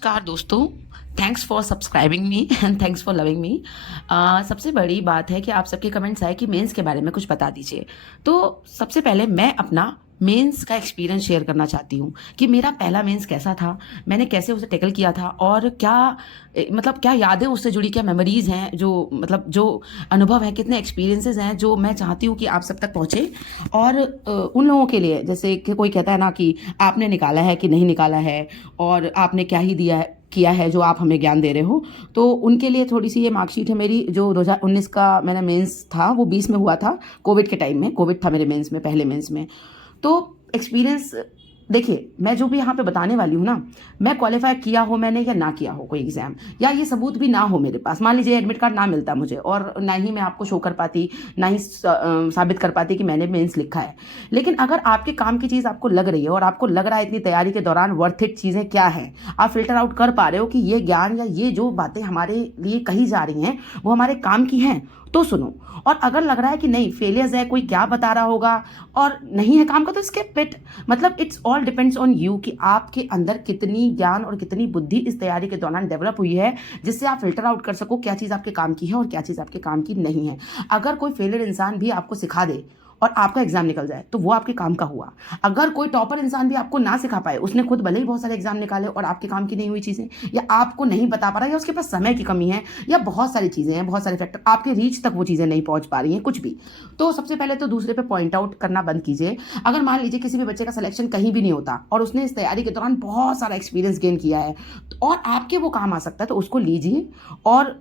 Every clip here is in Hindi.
नमस्कार दोस्तों। Thanks for subscribing me and thanks for loving me. सबसे बड़ी बात है कि आप सबके कमेंट्स आए कि मेंस के बारे में कुछ बता दीजिए। तो सबसे पहले मैं अपना मेंस का एक्सपीरियंस शेयर करना चाहती हूँ कि मेरा पहला मेंस कैसा था, मैंने कैसे उसे टैकल किया था और क्या मतलब क्या यादें उससे जुड़ी, क्या मेमोरीज़ हैं, जो मतलब जो अनुभव है, कितने एक्सपीरियंसेस हैं जो मैं चाहती हूँ कि आप सब तक पहुँचे। और उन लोगों के लिए, जैसे कि कोई कहता है ना कि आपने निकाला है कि नहीं निकाला है और आपने क्या ही दिया है किया है जो आप हमें ज्ञान दे रहे हो, तो उनके लिए थोड़ी सी ये मार्कशीट है मेरी। जो 2019 का मेरा मेंस था वो 20 में हुआ था, कोविड के टाइम में। कोविड था मेरे मेंस में, पहले मेंस में। तो एक्सपीरियंस देखिए, मैं जो भी यहाँ पे बताने वाली हूँ ना, मैं क्वालिफाई किया हो मैंने या ना किया हो कोई एग्जाम, या ये सबूत भी ना हो मेरे पास, मान लीजिए एडमिट कार्ड ना मिलता मुझे और ना ही मैं आपको शो कर पाती, ना ही साबित कर पाती कि मैंने मेंस लिखा है। लेकिन अगर आपके काम की चीज़ आपको लग रही है और आपको लग रहा है इतनी तैयारी के दौरान वर्थ इट चीज़ें क्या हैं, आप फिल्टर आउट कर पा रहे हो कि ये ज्ञान या ये जो बातें हमारे लिए कही जा रही हैं वो हमारे काम की हैं, तो सुनो। और अगर लग रहा है कि नहीं फेलियर्स है, कोई क्या बता रहा होगा और नहीं है काम का, तो स्किप इट। मतलब it's all depends on you कि आपके अंदर कितनी ज्ञान और कितनी बुद्धि इस तैयारी के दौरान डेवलप हुई है, जिससे आप फिल्टर आउट कर सको क्या चीज़ आपके काम की है और क्या चीज़ आपके काम की नहीं है। अगर कोई फेलियर इंसान भी आपको सिखा दे और आपका एग्जाम निकल जाए तो वो आपके काम का हुआ। अगर कोई टॉपर इंसान भी आपको ना सिखा पाए, उसने खुद भले ही बहुत सारे एग्जाम निकाले और आपके काम की नहीं हुई चीज़ें, या आपको नहीं बता पा रहा, या उसके पास समय की कमी है, या बहुत सारी चीज़ें हैं, बहुत सारे फैक्टर आपके रीच तक वो चीज़ें नहीं पहुंच पा रही हैं, कुछ भी, तो सबसे पहले तो दूसरे पे पॉइंट आउट करना बंद कीजिए। अगर मान लीजिए किसी भी बच्चे का सिलेक्शन कहीं भी नहीं होता और उसने इस तैयारी के दौरान बहुत सारा एक्सपीरियंस गेन किया है और आपके वो काम आ सकता है, तो उसको लीजिए और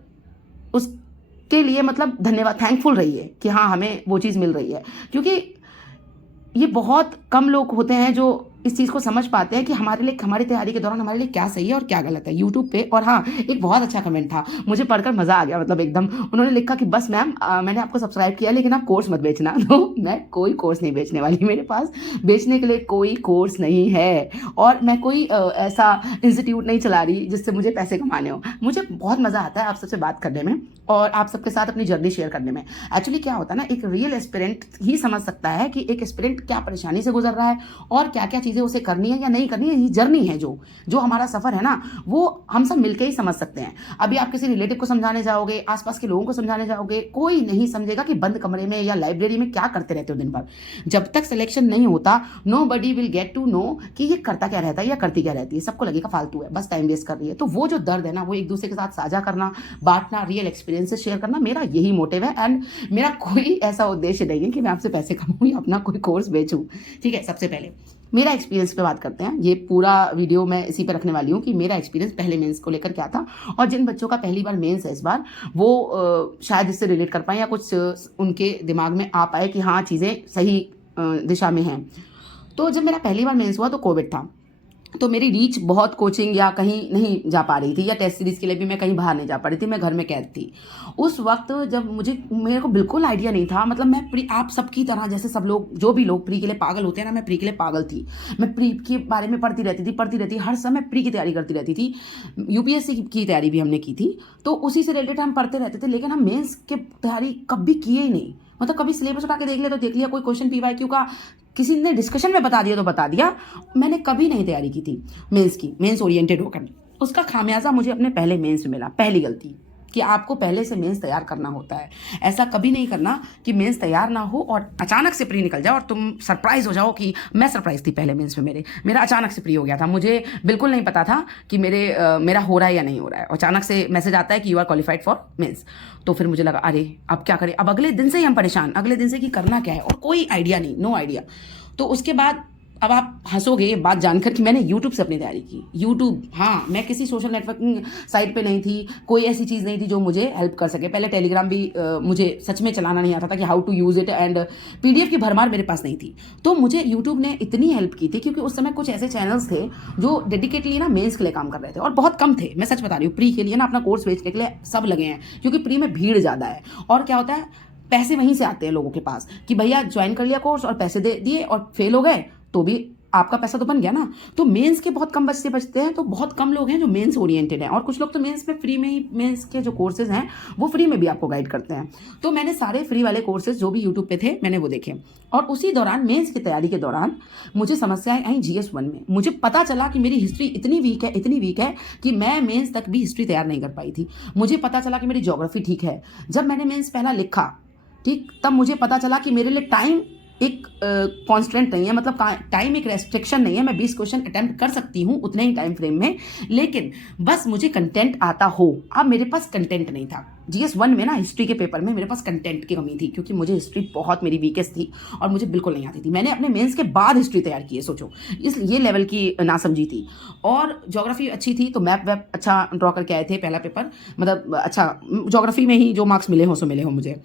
उसके लिए मतलब धन्यवाद, थैंकफुल रहिए कि हाँ हमें वो चीज़ मिल रही है। क्योंकि ये बहुत कम लोग होते हैं जो इस चीज़ को समझ पाते हैं कि हमारे लिए, हमारी तैयारी के दौरान हमारे लिए क्या सही है और क्या गलत है यूट्यूब पे। और हाँ, एक बहुत अच्छा कमेंट था, मुझे पढ़कर मज़ा आ गया, मतलब एकदम। उन्होंने लिखा कि बस मैम मैंने आपको सब्सक्राइब किया लेकिन आप कोर्स मत बेचना। तो मैं कोई कोर्स नहीं बेचने वाली, मेरे पास बेचने के लिए कोई कोर्स नहीं है और मैं कोई ऐसा इंस्टीट्यूट नहीं चला रही जिससे मुझे पैसे कमाने हो। मुझे बहुत मज़ा आता है आप सबसे बात करने में और आप सबके साथ अपनी जर्नी शेयर करने में। एक्चुअली क्या होता है ना, एक रियल एस्पिरेंट ही समझ सकता है कि एक एस्पिरेंट क्या परेशानी से गुजर रहा है और क्या क्या चीज़ें उसे करनी है या नहीं करनी है। ये जर्नी है, जो हमारा सफ़र है ना, वो हम सब मिलकर ही समझ सकते हैं। अभी आप किसी रिलेटिव को समझाने जाओगे, आसपास के लोगों को समझाने जाओगे, कोई नहीं समझेगा कि बंद कमरे में या लाइब्रेरी में क्या करते रहते हो दिन भर। जब तक सिलेक्शन नहीं होता, nobody will get to know कि ये करता क्या रहता है या करती क्या रहती है। सबको लगेगा फालतू है, बस टाइम वेस्ट कर रही है। तो वो जो दर्द है ना, वो एक दूसरे के साथ साझा करना, बांटना, रियल एक्सपीरियंसेस शेयर करना, मेरा यही मोटिव है। एंड मेरा कोई ऐसा उद्देश्य नहीं है कि मैं आपसे पैसे कमाऊँ या अपना कोई कोर्स बेचूँ। ठीक है, सबसे पहले मेरा एक्सपीरियंस पे बात करते हैं। ये पूरा वीडियो मैं इसी पे रखने वाली हूँ कि मेरा एक्सपीरियंस पहले मेंस को लेकर क्या था, और जिन बच्चों का पहली बार मेंस है इस बार, वो शायद इससे रिलेट कर पाए या कुछ उनके दिमाग में आ पाए कि हाँ चीज़ें सही दिशा में हैं। तो जब मेरा पहली बार मेंस हुआ तो कोविड था, तो मेरी रीच बहुत कोचिंग या कहीं नहीं जा पा रही थी, या टेस्ट सीरीज़ के लिए भी मैं कहीं बाहर नहीं जा पा रही थी, मैं घर में कैद थी। उस वक्त जब मेरे को बिल्कुल आइडिया नहीं था, मतलब मैं प्री, आप सबकी तरह जैसे सब लोग, जो भी लोग प्री के लिए पागल होते हैं ना, मैं प्री के लिए पागल थी। मैं प्री के बारे में पढ़ती रहती, हर समय प्री की तैयारी करती रहती थी। यूपीएससी की तैयारी भी हमने की थी, तो उसी से रिलेटेड हम पढ़ते रहते थे। लेकिन हम मेंस की तैयारी कभी किए ही नहीं, मतलब कभी सिलेबस उठा के देख लिया तो देख लिया, कोई क्वेश्चन पीवाईक्यू का किसी ने डिस्कशन में बता दिया तो बता दिया। मैंने कभी नहीं तैयारी की थी मेंस की, मेंस ओरिएंटेड होकर। उसका खामियाजा मुझे अपने पहले मेंस में मिला। पहली गलती कि आपको पहले से मेंस तैयार करना होता है। ऐसा कभी नहीं करना कि मेंस तैयार ना हो और अचानक से प्री निकल जाए और तुम सरप्राइज हो जाओ। कि मैं सरप्राइज थी पहले मेंस में, मेरा अचानक से प्री हो गया था। मुझे बिल्कुल नहीं पता था कि मेरा हो रहा है या नहीं हो रहा है। अचानक से मैसेज आता है कि you are qualified for mains. तो फिर मुझे लगा अरे अब क्या करें, अब अगले दिन से ही हम परेशान, अगले दिन से कि करना क्या है, और कोई आइडिया नहीं, नो आइडिया। तो उसके बाद अब आप हंसोगे ये बात जानकर कि मैंने यूट्यूब से अपनी तैयारी की। यूट्यूब, हाँ, मैं किसी सोशल नेटवर्किंग साइट पे नहीं थी, कोई ऐसी चीज़ नहीं थी जो मुझे हेल्प कर सके। पहले टेलीग्राम भी मुझे सच में चलाना नहीं आता था कि how to use it, and PDF की भरमार मेरे पास नहीं थी। तो मुझे यूट्यूब ने इतनी हेल्प की थी क्योंकि उस समय कुछ ऐसे चैनल्स थे जो डेडिकेटली ना मेंस के लिए काम कर रहे थे, और बहुत कम थे, मैं सच बता रही हूँ। प्री के लिए ना अपना कोर्स बेचने के लिए सब लगे हैं, क्योंकि प्री में भीड़ ज़्यादा है। और क्या होता है, पैसे वहीं से आते हैं लोगों के पास कि भैया ज्वाइन कर लिया कोर्स और पैसे दे दिए और फेल हो गए तो भी आपका पैसा तो बन गया ना। तो मेंस के बहुत कम बचते हैं, तो बहुत कम लोग हैं जो मेंस ओरिएंटेड हैं, और कुछ लोग तो मेंस में फ्री में ही, मेंस के जो कोर्सेज हैं वो फ्री में भी आपको गाइड करते हैं। तो मैंने सारे फ्री वाले कोर्सेज जो भी यूट्यूब पे थे मैंने वो देखे, और उसी दौरान मेंस की तैयारी के दौरान मुझे समस्याएं आई GS1 में। मुझे पता चला कि मेरी हिस्ट्री इतनी वीक है कि मैं मेंस तक भी हिस्ट्री तैयार नहीं कर पाई थी। मुझे पता चला कि मेरी ज्योग्राफी ठीक है। जब मैंने मेंस पहला लिखा, ठीक, तब मुझे पता चला कि मेरे लिए टाइम एक कांस्टेंट नहीं है, मतलब टाइम एक रेस्ट्रिक्शन नहीं है। मैं 20 क्वेश्चन अटेम्प्ट कर सकती हूँ उतने ही टाइम फ्रेम में, लेकिन बस मुझे कंटेंट आता हो। अब मेरे पास कंटेंट नहीं था GS1 में ना, हिस्ट्री के पेपर में मेरे पास कंटेंट की कमी थी, क्योंकि मुझे हिस्ट्री बहुत मेरी वीकेस्ट थी और मुझे बिल्कुल नहीं आती थी। मैंने अपने मेंस के बाद हिस्ट्री तैयार की है, सोचो इस ये लेवल की नासमझी थी। और ज्योग्राफी अच्छी थी, तो मैप वेप अच्छा ड्रॉ करके आए थे पहला पेपर, मतलब अच्छा ज्योग्राफी में ही जो मार्क्स मिले हो सो मिले हो मुझे।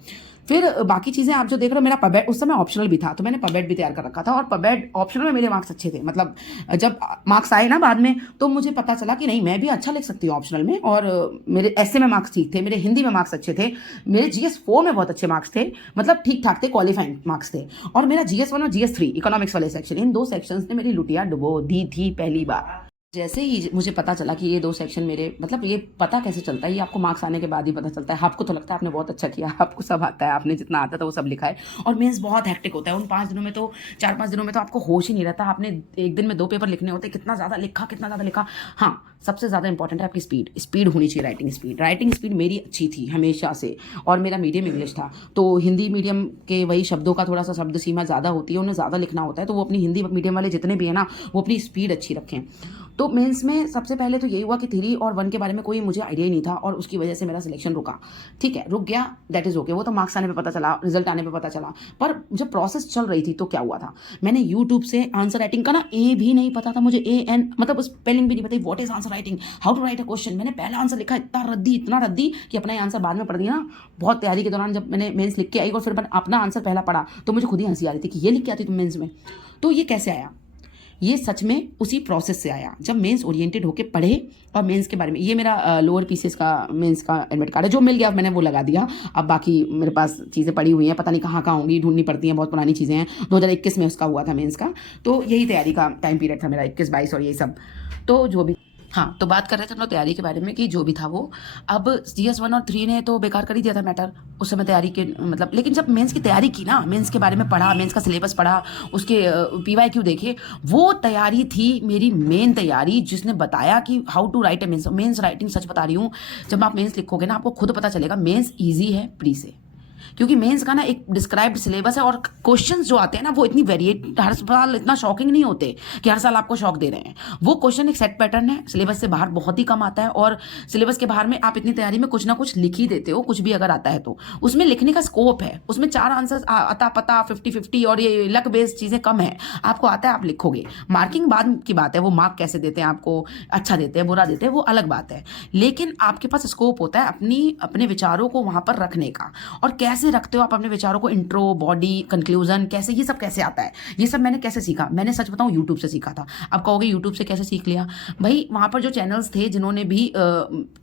फिर बाकी चीज़ें आप जो देख रहे हो, मेरा पबेट उस समय ऑप्शनल भी था, तो मैंने पबेट भी तैयार कर रखा था, और पबेट ऑप्शनल में मेरे मार्क्स अच्छे थे। मतलब जब मार्क्स आए ना बाद में, तो मुझे पता चला कि नहीं, मैं भी अच्छा लिख सकती हूँ ऑप्शनल में। और मेरे ऐसे में मार्क्स ठीक थे, मेरे हिंदी में मार्क्स अच्छे थे, मेरे GS4 में बहुत अच्छे मार्क्स थे, मतलब ठीक ठाक थे, क्वालिफाइंग मार्क्स थे। और मेरा GS1 और GS3 इकोनॉमिक्स वाले सेक्शन, इन 2 सेक्शंस ने मेरी लुटिया डुबो दी थी पहली बार। जैसे ही मुझे पता चला कि ये 2 सेक्शन मेरे, मतलब ये पता कैसे चलता है, ये आपको मार्क्स आने के बाद ही पता चलता है। आपको तो लगता है आपने बहुत अच्छा किया, आपको सब आता है, आपने जितना आता था वो सब लिखा है। और मेंस बहुत हेक्टिक होता है, उन 5 दिनों में तो 4-5 दिनों में तो आपको होश ही नहीं रहता। आपने एक दिन में 2 पेपर लिखने होते, कितना ज़्यादा लिखा। हाँ, सबसे ज़्यादा इंपॉर्टेंट है आपकी स्पीड होनी चाहिए, राइटिंग स्पीड मेरी अच्छी थी हमेशा से, और मेरा मीडियम इंग्लिश था। तो हिंदी मीडियम के वही शब्दों का थोड़ा सा शब्द सीमा ज़्यादा होती है, उन्हें ज़्यादा लिखना होता है, तो वो अपनी हिंदी मीडियम वाले जितने भी हैं ना, वो अपनी स्पीड अच्छी रखें। तो मेंस में सबसे पहले तो यही हुआ कि 3 और 1 के बारे में कोई मुझे आइडिया ही नहीं था, और उसकी वजह से मेरा सिलेक्शन रुका। ठीक है, रुक गया, दैट इज़ ओके, वो तो मार्क्स आने पे पता चला, रिजल्ट आने पे पता चला। पर जब प्रोसेस चल रही थी तो क्या हुआ था, मैंने यूट्यूब से आंसर राइटिंग का ना, ए भी नहीं पता था मुझे, AN मतलब उस स्पेलिंग भी नहीं पता, what is answer writing, how to write a question. मैंने पहला आंसर लिखा, इतना रद्दी कि अपना आंसर बाद में पढ़ दिया ना। बहुत तैयारी के दौरान जब मैंने मेंस लिख के आई और फिर मैंने अपना आंसर पहला पढ़ा, तो मुझे खुद ही हंसी आ रही थी कि ये लिख के आती तुम मेंस में। तो ये कैसे आया, ये सच में उसी प्रोसेस से आया, जब मेंस ओरिएंटेड होके पढ़े और मेंस के बारे में। ये मेरा लोअर पीसीएस का मेंस का एडमिट कार्ड है, जो मिल गया मैंने वो लगा दिया। अब बाकी मेरे पास चीज़ें पड़ी हुई हैं, पता नहीं कहाँ होंगी, ढूंढनी पड़ती हैं, बहुत पुरानी चीज़ें हैं। 2021 में उसका हुआ था मेंस का, तो यही तैयारी का टाइम पीरियड था मेरा, 21-22 और यही सब। तो जो भी, हाँ, तो बात कर रहे थे हम लोग तैयारी के बारे में कि जो भी था वो। अब GS1 और 3 ने तो बेकार कर ही दिया था मैटर उस समय तैयारी के, मतलब। लेकिन जब मेंस की तैयारी की ना, मेंस के बारे में पढ़ा, मेंस का सिलेबस पढ़ा, उसके PYQ देखे, वो तैयारी थी मेरी मेन तैयारी, जिसने बताया कि how to write a mains writing. सच बता रही हूँ, जब आप मेंस लिखोगे ना, आपको खुद पता चलेगा मेंस ईजी है प्री से, क्योंकि मेंस का ना एक डिस्क्राइब्ड सिलेबस है, और क्वेश्चंस जो आते हैं ना, वो इतनी वेरिएट, हर साल इतना शॉकिंग नहीं होते कि हर साल आपको शॉक दे रहे हैं। वो क्वेश्चन एक सेट पैटर्न है, सिलेबस से बाहर बहुत ही कम आता है, और सिलेबस के बाहर में आप इतनी तैयारी में कुछ ना कुछ लिख ही देते हो, कुछ भी अगर आता है तो उसमें लिखने का स्कोप है। उसमें 4 आंसर आता पता 50-50 और ये लक बेस्ड चीज़ें कम है, आपको आता है आप लिखोगे। मार्किंग बाद की बात है, वो मार्क कैसे देते हैं आपको, अच्छा देते हैं बुरा देते हैं, वो अलग बात है। लेकिन आपके पास स्कोप होता है अपने विचारों को वहाँ पर रखने का, और कैसे रखते हो आप अपने विचारों को, इंट्रो, बॉडी, कंक्लूजन, कैसे, ये सब कैसे आता है, ये सब मैंने कैसे सीखा, मैंने सच बताऊं यूट्यूब से सीखा था। अब कहोगे यूट्यूब से कैसे सीख लिया, भाई वहां पर जो चैनल्स थे जिन्होंने भी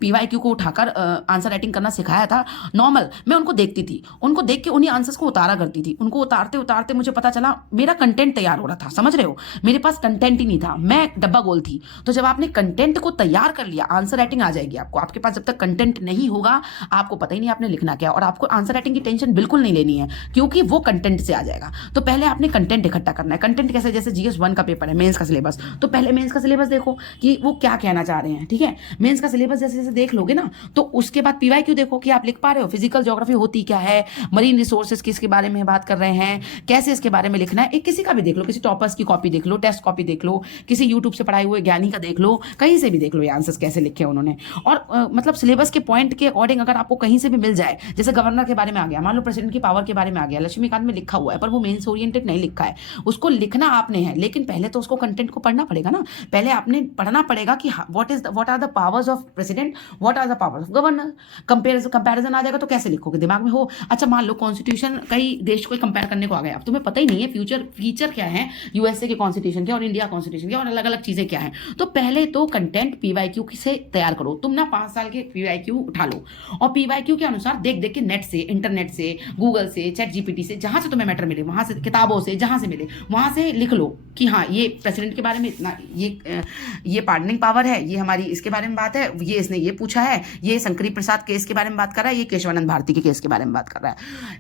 PYQ को उठाकर आंसर राइटिंग करना सिखाया था, नॉर्मल, मैं उनको देखती थी, उनको देख के उन्हीं आंसर्स को उतारा करती थी। उनको उतारते उतारते मुझे पता चला मेरा कंटेंट तैयार हो रहा था, समझ रहे हो, मेरे पास कंटेंट ही नहीं था, मैं डब्बा गोल थी। तो जब आपने कंटेंट को तैयार कर लिया, आंसर राइटिंग आ जाएगी आपको। आपके पास जब तक कंटेंट नहीं होगा, आपको पता ही नहीं आपने लिखना क्या, और आपको आंसर राइटिंग की टेंशन बिल्कुल नहीं लेनी है, क्योंकि वो कंटेंट से आ जाएगा। तो पहले आपने कंटेंट इकट्ठा करना है। कंटेंट कैसे, जैसे GS1 का पेपर है, मेंस का सिलेबस, तो पहले मेंस का सिलेबस देखो कि वो क्या कहना चाह रहे हैं, ठीक है। मेंस का सिलेबस जैसे जैसे देख लोगे ना, तो उसके बाद PYQ देखो कि आप लिख पा रहे हो, फिजिकल ज्योग्राफी होती क्या है, मरीन रिसोर्सेज किसके बारे में बात कर रहे हैं, कैसे इसके बारे में लिखना है। एक किसी का भी देख लो, किसी टॉपर्स की कॉपी देख लो, टेस्ट कॉपी देख लो, किसी यूट्यूब से पढ़ाए हुए ज्ञानी का देख लो, कहीं से भी देख लो ये आंसर्स कैसे लिखे उन्होंने। और मतलब सिलेबस के पॉइंट के अकॉर्डिंग अगर आपको कहीं से भी मिल जाए, जैसे गवर्नर के बारे में आ गया, मान लो प्रेसिडेंट की पावर के बारे में आ गया, लक्ष्मीकांत में लिखा हुआ है, पर वो मेंस ओरिएंटेड नहीं लिखा है, उसको लिखना आपने है। लेकिन पहले तो उसको कंटेंट को पढ़ना पड़ेगा ना, पहले आपने पढ़ना पड़ेगा कि what are the powers of president, what are the powers of governor. Comparison आ जाएगा तो कैसे लिखोगे, दिमाग में हो। अच्छा मान लो कॉन्स्टिट्यूशन कई देश को कंपेयर करने को आ गया, अब तुम्हें पता ही नहीं है फीचर क्या है, USA के कॉन्स्टिट्यूशन क्या और इंडिया कॉन्स्टिट्यूशन क्या और अलग अलग चीजें क्या है। तो पहले तो कंटेंट PYQ से तैयार करो। तुम ना 5 साल के PYQ उठा लो, और PYQ के अनुसार देख देख के नेट से, इंटरनेट इंटरनेट से, गूगल से, चैट जीपीटी से, जहाँ से तुम्हें मैटर मिले, वहाँ से, किताबों से, जहाँ से मिले वहाँ से लिख लो कि हाँ ये प्रेसिडेंट के बारे में इतना, ये पार्डनिंग पावर है, ये हमारी इसके बारे में बात है, ये इसने ये पूछा है, ये शंकरी प्रसाद केस के बारे में बात कर रहा है, ये केशवानंद भारती के केस के बारे में बात कर रहा है।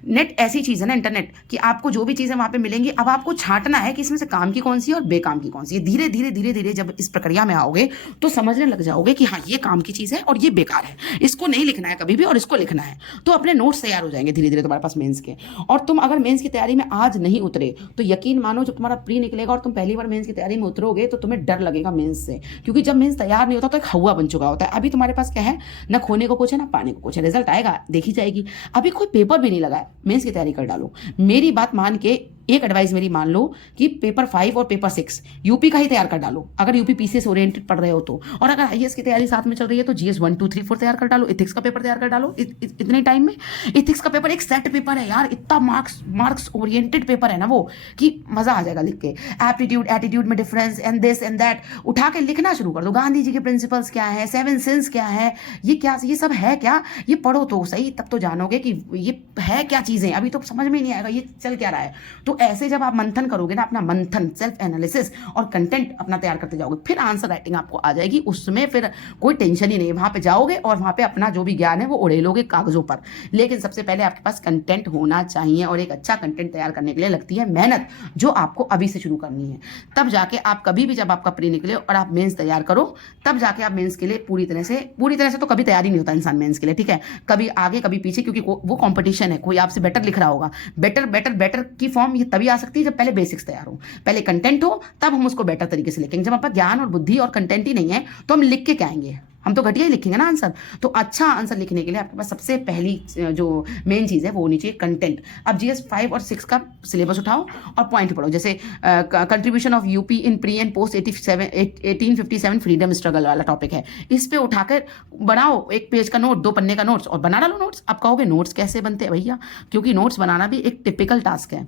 नेट ऐसी चीज़ है ना, इंटरनेट, कि आपको जो भी चीज़ें वहाँ पे मिलेंगी, अब आपको छांटना है कि इसमें से काम की कौन सी है और बेकाम की कौन सी है। धीरे धीरे धीरे धीरे जब इस प्रक्रिया में आओगे तो समझने लग जाओगे कि हाँ ये काम की चीज़ है और ये बेकार है, इसको नहीं लिखना है कभी भी और इसको लिखना है। तो अपने नोट्स तैयार हो जाएंगे धीरे धीरे तुम्हारे पास मेंस के। और तुम अगर मेंस की तैयारी में आज नहीं उतरे तो यकीन मानो जब तुम्हारा प्री निकलेगा और तुम पहली बार मेंस की तैयारी में उतरोगे तो तुम्हें डर लगेगा मेंस से, क्योंकि जब मेंस तैयार नहीं होता तो एक हवा बन चुका होता है। अभी तुम्हारे पास क्या है, ना खोने को कुछ है ना पाने को कुछ है, रिजल्ट आएगा देखी जाएगी। अभी कोई पेपर भी नहीं लगा है, मेंस की तैयारी कर डालो। मेरी बात मान के एक एडवाइस मेरी मान लो कि पेपर 5 और पेपर 6 यूपी का ही तैयार कर डालो, अगर यूपी पीसीएस ओरिएंटेड पढ़ रहे हो तो। और अगर आईएएस की तैयारी साथ में चल रही है तो जीएस 1 2 3 4 तैयार कर डालो, इथिक्स का पेपर तैयार कर डालो इतने टाइम में। इथिक्स का पेपर एक सेट पेपर है यार, इतना मार्क्स ओरिएंटेड पेपर है ना वो, कि मजा आ जाएगा लिख के। एप्टीट्यूड एटीट्यूड में difference and this and that उठा के लिखना शुरू कर दो। गांधी जी के प्रिंसिपल्स क्या है, 7 सिंस क्या है, ये सब है क्या, ये पढ़ो तो सही, तब तो जानोगे कि ये है क्या चीजें। अभी तो समझ में नहीं आएगा ये चल क्या रहा है। तो ऐसे जब आप मंथन करोगे ना, अपना मंथन, सेल्फ एनालिसिस और कंटेंट अपना तैयार करते जाओगे, फिर आंसर राइटिंग आपको आ जाएगी। उसमें फिर कोई टेंशन ही नहीं है, वहां पे जाओगे और वहां पे अपना जो भी ज्ञान है वो उड़ेलोगे कागजों पर। लेकिन सबसे पहले आपके पास कंटेंट होना चाहिए, और एक अच्छा कंटेंट तैयार करने के लिए लगती है मेहनत, जो आपको अभी से शुरू करनी है। तब जाके आप कभी भी, जब आपका प्री निकले और आप मेंस तैयार करो, तब जाके आप मेंस के लिए पूरी तरह से तो कभी तैयारी नहीं होता इंसान मेंस के लिए, ठीक है, कभी आगे कभी पीछे, क्योंकि वो कंपटीशन है, कोई आपसे बेटर लिख रहा होगा। बेटर की फॉर्म ये तभी आ सकती है जब पहले बेसिक्स तैयार हो, पहले कंटेंट हो, तब हम उसको बेटर तरीके से लिखेंगे। जब आपका ज्ञान और बुद्धि और कंटेंट ही नहीं है तो हम लिख के क्या आएंगे, हम तो घटिया ही लिखेंगे ना आंसर। तो अच्छा आंसर लिखने के लिए आपके पास सबसे पहली जो मेन चीज़ है वो होनी चाहिए कंटेंट। अब जीएस 5 और 6 का सिलेबस उठाओ और पॉइंट पढ़ो, जैसे contribution of UP in pre and post 1857 freedom struggle वाला टॉपिक है, इस पे उठाकर बनाओ एक पेज का नोट, 2 पन्ने का नोट्स, और बना डालो नोट्स। आप कहोगे नोट्स कैसे बनते हैं भैया, क्योंकि नोट्स बनाना भी एक टिपिकल टास्क है।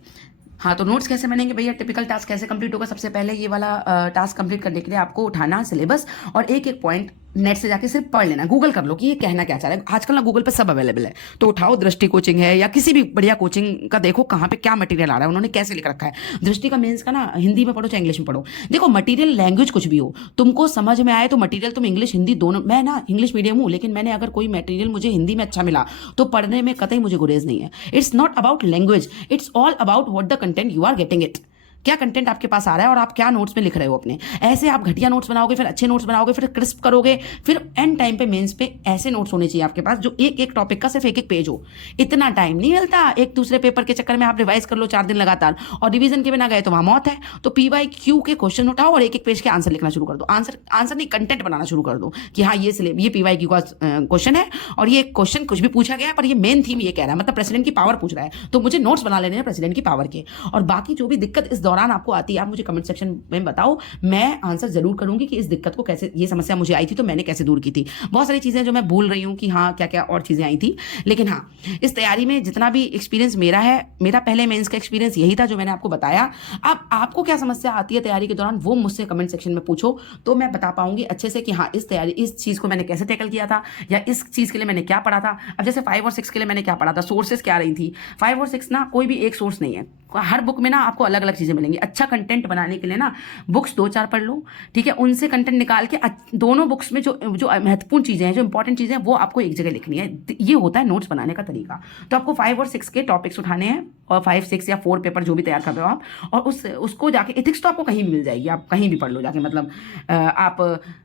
हाँ, तो नोट्स कैसे बनेंगे भैया, टिपिकल टास्क कैसे कंप्लीट होगा। सबसे पहले ये वाला टास्क कंप्लीट करने के लिए आपको उठाना सिलेबस और एक एक पॉइंट नेट से जाके सिर्फ पढ़ लेना, गूगल कर लो कि ये कहना क्या चाह रहा है। आजकल ना गूगल पे सब अवेलेबल है, तो उठाओ, दृष्टि कोचिंग है या किसी भी बढ़िया कोचिंग का देखो कहाँ पे क्या मटेरियल आ रहा है, उन्होंने कैसे लिख रखा है। दृष्टि का मेंस का ना हिंदी में पढ़ो चाहे इंग्लिश में पढ़ो, देखो मटेरियल लैंग्वेज कुछ भी हो, तुमको समझ में आए तो मटेरियल तुम इंग्लिश हिंदी दोनों। मैं ना इंग्लिश मीडियम हूँ, लेकिन मैंने अगर कोई मटेरियल मुझे हिंदी में अच्छा मिला तो पढ़ने में कतई मुझे गुरेज नहीं है। It's not about language, it's all about what the content you are getting it. क्या कंटेंट आपके पास आ रहा है और आप क्या नोट्स में लिख रहे हो अपने। ऐसे आप घटिया नोट्स बनाओगे, फिर अच्छे नोट्स बनाओगे, फिर क्रिस्प करोगे, फिर एंड टाइम पे मेंस पे ऐसे नोट्स होने चाहिए आपके पास जो एक एक टॉपिक का सिर्फ एक एक पेज हो। इतना टाइम नहीं मिलता, एक दूसरे पेपर के चक्कर में आप रिवाइज कर लो 4 दिन लगातार, और रिवीजन के बिना गए तो वहां मौत है। तो PYQ के क्वेश्चन उठाओ और एक एक पेज के आंसर लिखना शुरू कर दो। आंसर नहीं, कंटेंट बनाना शुरू कर दो कि हाँ ये PYQ का क्वेश्चन है और ये क्वेश्चन कुछ भी पूछा गया है पर ये मेन थीम ये कह रहा है, मतलब प्रेसिडेंट की पावर पूछ रहा है, तो मुझे नोट्स बना लेने हैं प्रेसिडेंट की पावर के। और बाकी जो भी दिक्कत इस दौरान आपको आती है मुझे कमेंट सेक्शन में बताओ, मैं आंसर जरूर करूंगी कि इस दिक्कत को कैसे, ये समस्या मुझे आई थी तो मैंने कैसे दूर की थी। बहुत सारी चीजें जो मैं भूल रही हूं कि हाँ क्या क्या और चीजें आई थी, लेकिन हाँ इस तैयारी में जितना भी एक्सपीरियंस मेरा है, मेरा पहले मेंस का एक्सपीरियंस यही था जो मैंने आपको बताया। अब आपको क्या समस्या आती है तैयारी के दौरान वो मुझसे कमेंट सेक्शन में पूछो, तो मैं बता पाऊंगी अच्छे से कि हाँ इस चीज को मैंने कैसे टैकल किया था या इस चीज के लिए मैंने क्या पढ़ा था। अब जैसे 5 और 6 के लिए मैंने क्या पढ़ा था, सोर्सेस क्या रही थी। 5 और 6 ना कोई भी एक सोर्स नहीं है, हर बुक में ना आपको अलग अलग चीजें मिलेंगी। अच्छा कंटेंट बनाने के लिए ना बुक्स 2-4 पढ़ लो, ठीक है, उनसे कंटेंट निकाल के दोनों बुक्स में जो महत्वपूर्ण चीजें हैं, जो इंपॉर्टेंट चीजें हैं, वो आपको एक जगह लिखनी है। ये होता है नोट्स बनाने का तरीका। तो आपको 5 और 6 के टॉपिक्स उठाने हैं, और 5, 6 या 4 पेपर जो भी तैयार कर रहे हो आप, और उसको जाके एथिक्स तो आपको कहीं भी मिल जाएगी, आप कहीं भी पढ़ लो जाके। मतलब आप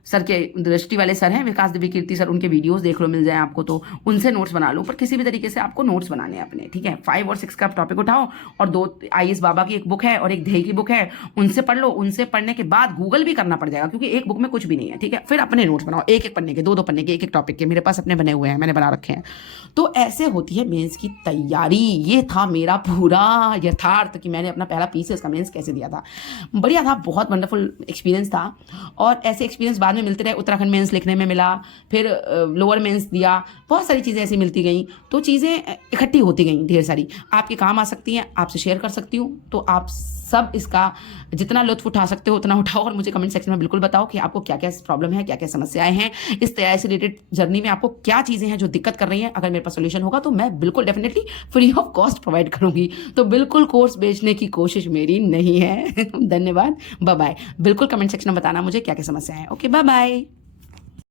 सर के दृष्टि वाले सर हैं विकास देवी कीर्ति सर, उनके वीडियोस देख लो, मिल जाए आपको, तो उनसे नोट्स बना लो। पर किसी भी तरीके से आपको नोट्स बनाने हैं अपने, ठीक है। 5 और 6 का टॉपिक उठाओ, और 2 IS बाबा की एक बुक है और एक ध्येय की बुक है, उनसे पढ़ लो। उनसे पढ़ने के बाद गूगल भी करना पड़ जाएगा, क्योंकि एक बुक में कुछ भी नहीं है, ठीक है। फिर अपने नोट्स बनाओ, एक एक पन्ने के, 2-2 पन्ने के, एक एक टॉपिक के। मेरे पास अपने बने हुए हैं, मैंने बना रखे हैं। तो ऐसे होती है मेंस की तैयारी। ये था मेरा पूरा यथार्थ कि मैंने अपना पहला PCS का मेंस कैसे दिया था। बढ़िया था, बहुत वंडरफुल एक्सपीरियंस था। और ऐसे एक्सपीरियंस बाद में मिलते रहे। उत्तराखंड मेंस लिखने में मिला, फिर लोअर मेंस दिया, बहुत सारी चीज़ें ऐसी मिलती गई, तो चीज़ें इकट्ठी होती गई ढेर सारी, आपके काम आ सकती हैं, आपसे शेयर कर सकती हूँ। तो आप सब इसका जितना लुत्फ उठा सकते हो उतना उठाओ और मुझे कमेंट सेक्शन में बिल्कुल बताओ कि आपको क्या क्या प्रॉब्लम है, क्या क्या समस्याएं हैं, इस तैयारी से रिलेटेड जर्नी में आपको क्या चीज़ें हैं जो दिक्कत कर रही हैं। अगर मेरे पास सोल्यूशन होगा तो मैं बिल्कुल definitely free of cost provide करूंगी। तो बिल्कुल कोर्स बेचने की कोशिश मेरी नहीं है। धन्यवाद, बाय बाय। बिल्कुल कमेंट सेक्शन में बताना मुझे क्या क्या समस्या है। Okay, bye bye.